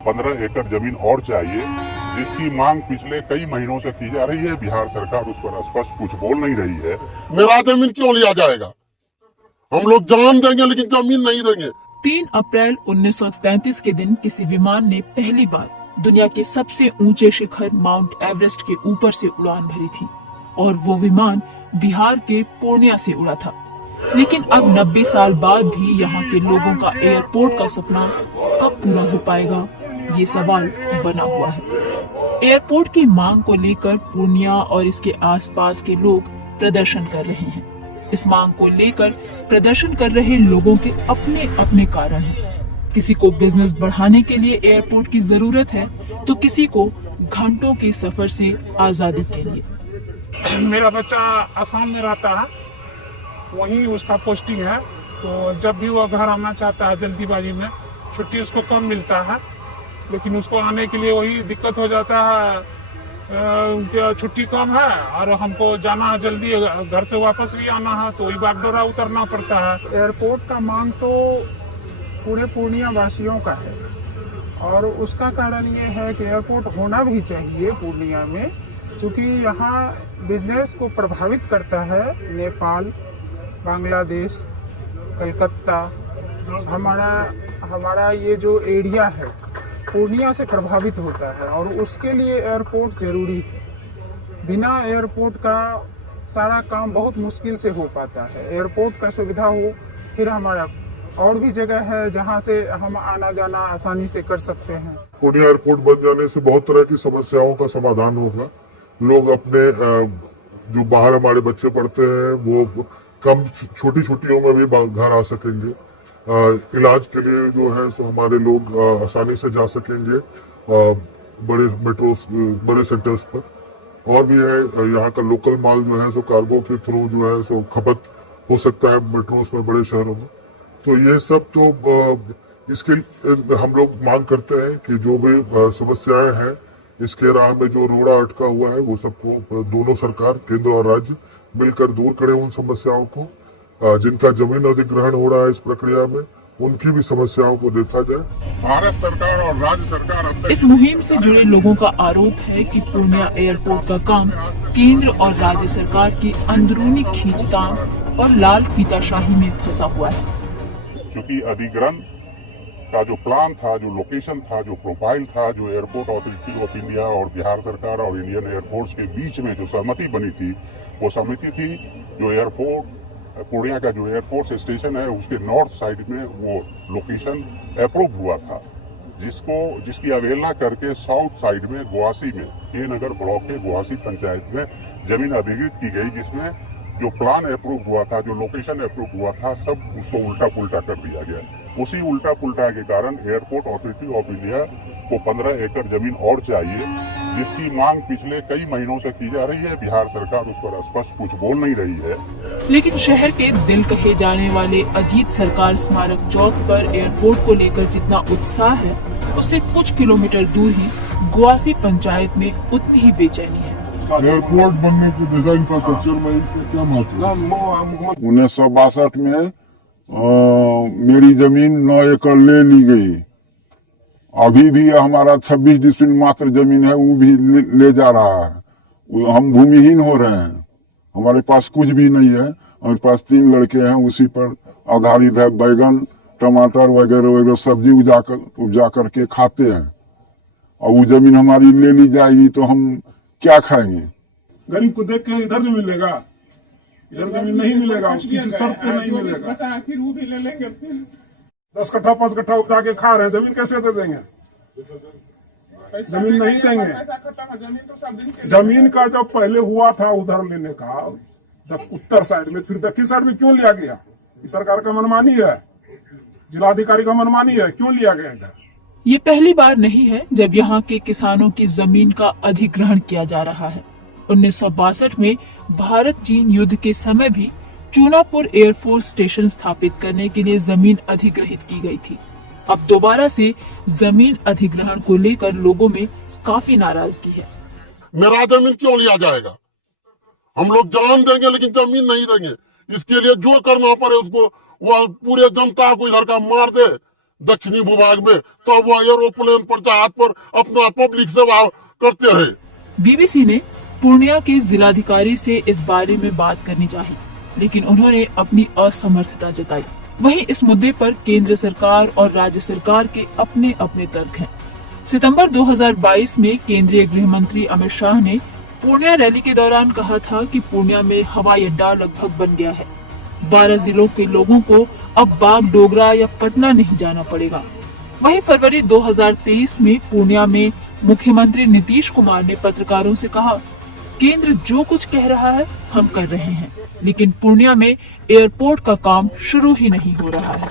15 एकड़ जमीन और चाहिए, जिसकी मांग पिछले कई महीनों से की जा रही है। बिहार सरकार उस पर स्पष्ट कुछ बोल नहीं रही है। मेरा जमीन क्यों लिया जाएगा? हम लोग जान देंगे लेकिन जमीन नहीं देंगे। 3 अप्रैल 1933 के दिन किसी विमान ने पहली बार दुनिया के सबसे ऊंचे शिखर माउंट एवरेस्ट के ऊपर से उड़ान भरी थी और वो विमान बिहार के पूर्णिया से उड़ा था। लेकिन अब 90 साल बाद भी यहाँ के लोगों का एयरपोर्ट का सपना कब पूरा हो पाएगा, ये सवाल बना हुआ है। एयरपोर्ट की मांग को लेकर पूर्णिया और इसके आसपास के लोग प्रदर्शन कर रहे हैं। इस मांग को लेकर प्रदर्शन कर रहे लोगों के अपने अपने कारण हैं। किसी को बिजनेस बढ़ाने के लिए एयरपोर्ट की जरूरत है, तो किसी को घंटों के सफर से आजादी के लिए। मेरा बच्चा असम में रहता है, वहीं उसका पोस्टिंग है, तो जब भी वो घर आना चाहता है जल्दीबाजी में, छुट्टी उसको कम मिलता है, लेकिन उसको आने के लिए वही दिक्कत हो जाता है। छुट्टी कम है और हमको जाना है जल्दी, घर से वापस भी आना है, तो वही बागडोरा उतरना पड़ता है। एयरपोर्ट का मांग तो पूरे पूर्णिया वासियों का है और उसका कारण ये है कि एयरपोर्ट होना भी चाहिए पूर्णिया में, क्योंकि यहाँ बिजनेस को प्रभावित करता है। नेपाल, बांग्लादेश, कलकत्ता, हमारा ये जो एरिया है पूर्णिया से प्रभावित होता है और उसके लिए एयरपोर्ट जरूरी है। बिना एयरपोर्ट का सारा काम बहुत मुश्किल से हो पाता है। एयरपोर्ट का सुविधा हो, फिर हमारा और भी जगह है जहां से हम आना जाना आसानी से कर सकते हैं। पूर्णिया एयरपोर्ट बन जाने से बहुत तरह की समस्याओं का समाधान होगा। लोग अपने जो बाहर हमारे बच्चे पढ़ते हैं वो कम छोटी छुट्टियों में भी घर आ सकेंगे। इलाज के लिए जो है सो हमारे लोग आसानी से जा सकेंगे बड़े मेट्रो बड़े सेंटर्स पर। और भी है, यहाँ का लोकल माल जो है सो कार्गो के थ्रू जो है सो खपत हो सकता है मेट्रोस में, बड़े शहरों में। तो ये सब तो इसके हम लोग मांग करते हैं कि जो भी समस्याएं हैं इसके राह में जो रोड़ा अटका हुआ है वो सबको दोनों सरकार, केंद्र और राज्य मिलकर दूर करें उन समस्याओं को। जिनका जमीन अधिग्रहण हो रहा है इस प्रक्रिया में, उनकी भी समस्याओं को देखा जाए। भारत सरकार और राज्य सरकार अब तक इस मुहिम से जुड़े लोगों का आरोप है कि पूर्णिया एयरपोर्ट का काम केंद्र और राज्य सरकार की अंदरूनी खींचतान और लाल फीताशाही में फंसा हुआ है। क्योंकि अधिग्रहण का जो प्लान था, जो लोकेशन था, जो प्रोफाइल था, जो एयरपोर्ट अथॉरिटी ऑफ इंडिया और बिहार सरकार और इंडियन एयरफोर्स के बीच में जो सहमति बनी थी, वो सहमति थी जो एयरपोर्ट पूर्णिया का जो एयरफोर्स स्टेशन है उसके नॉर्थ साइड में वो लोकेशन अप्रूव हुआ था, जिसकी अवहेलना करके साउथ साइड में गोवासी में के नगर ब्लॉक के गोवासी पंचायत में जमीन अधिग्रहित की गई, जिसमें जो प्लान अप्रूव हुआ था, जो लोकेशन अप्रूव हुआ था, सब उसको उल्टा पुल्टा कर दिया गया। उसी उल्टा पुल्टा के कारण एयरपोर्ट अथॉरिटी ऑफ इंडिया को 15 एकड़ जमीन और चाहिए, जिसकी मांग पिछले कई महीनों से की जा रही है। बिहार सरकार उस पर स्पष्ट कुछ बोल नहीं रही है। लेकिन शहर के दिल कहे जाने वाले अजीत सरकार स्मारक चौक पर एयरपोर्ट को लेकर जितना उत्साह है, उससे कुछ किलोमीटर दूर ही गोवासी पंचायत में उतनी ही बेचैनी है। एयरपोर्ट बनने के डिजाइन का क्या मतलब? 1962 में मेरी जमीन 9 एकड़ ले ली गई। अभी भी हमारा 26 डिसमिल मात्र जमीन है, वो भी ले जा रहा है। हम भूमिहीन हो रहे हैं, हमारे पास कुछ भी नहीं है। हमारे पास 3 लड़के हैं, उसी पर आधारित है। बैगन, टमाटर वगैरह वगैरह सब्जी उपजा करके खाते हैं, और वो जमीन हमारी ले ली जाएगी तो हम क्या खाएंगे? गरीब को देख के इधर जो मिलेगा, इधर जमीन नहीं मिलेगा, किसी शर्त पे नहीं मिलेगा। फिर वो भी ले लेंगे। 10 कट्ठा 5 कट्ठा उपजा के खा रहे हैं, जमीन कैसे दे देंगे? जमीन नहीं देंगे। जमीन का जब पहले हुआ था उधर लेने का, जब उत्तर साइड में, फिर दक्षिण साइड में क्यों लिया गया? सरकार का मनमानी है, जिलाधिकारी का मनमानी है, क्यों लिया गया इधर? ये पहली बार नहीं है जब यहाँ के किसानों की जमीन का अधिग्रहण किया जा रहा है। 1962 में भारत चीन युद्ध के समय भी चूनापुर एयरफोर्स स्टेशन स्थापित करने के लिए जमीन अधिग्रहित की गई थी। अब दोबारा से जमीन अधिग्रहण को लेकर लोगों में काफी नाराजगी है। मेरा जमीन क्यों लिया जाएगा? हम लोग जान देंगे लेकिन जमीन नहीं देंगे। इसके लिए जो करना पड़े उसको, वो पूरे जनता को इधर का मार दे, दक्षिणी भूभाग में, तो वो एरोप्लेन पर जहाज पर अपना पब्लिक सेवा करते रहे। बीबीसी ने पूर्णिया के जिलाधिकारी से इस बारे में बात करनी चाहिए, लेकिन उन्होंने अपनी असमर्थता जताई। वहीं इस मुद्दे पर केंद्र सरकार और राज्य सरकार के अपने अपने तर्क हैं। सितंबर 2022 में केंद्रीय गृह मंत्री अमित शाह ने पूर्णिया रैली के दौरान कहा था कि पूर्णिया में हवाई अड्डा लगभग बन गया है। 12 जिलों के लोगों को अब बागडोगरा या पटना नहीं जाना पड़ेगा। वहीं फरवरी 2023 में पूर्णिया में मुख्यमंत्री नीतीश कुमार ने पत्रकारों से कहा, केंद्र जो कुछ कह रहा है हम कर रहे हैं, लेकिन पूर्णिया में एयरपोर्ट का काम शुरू ही नहीं हो रहा है।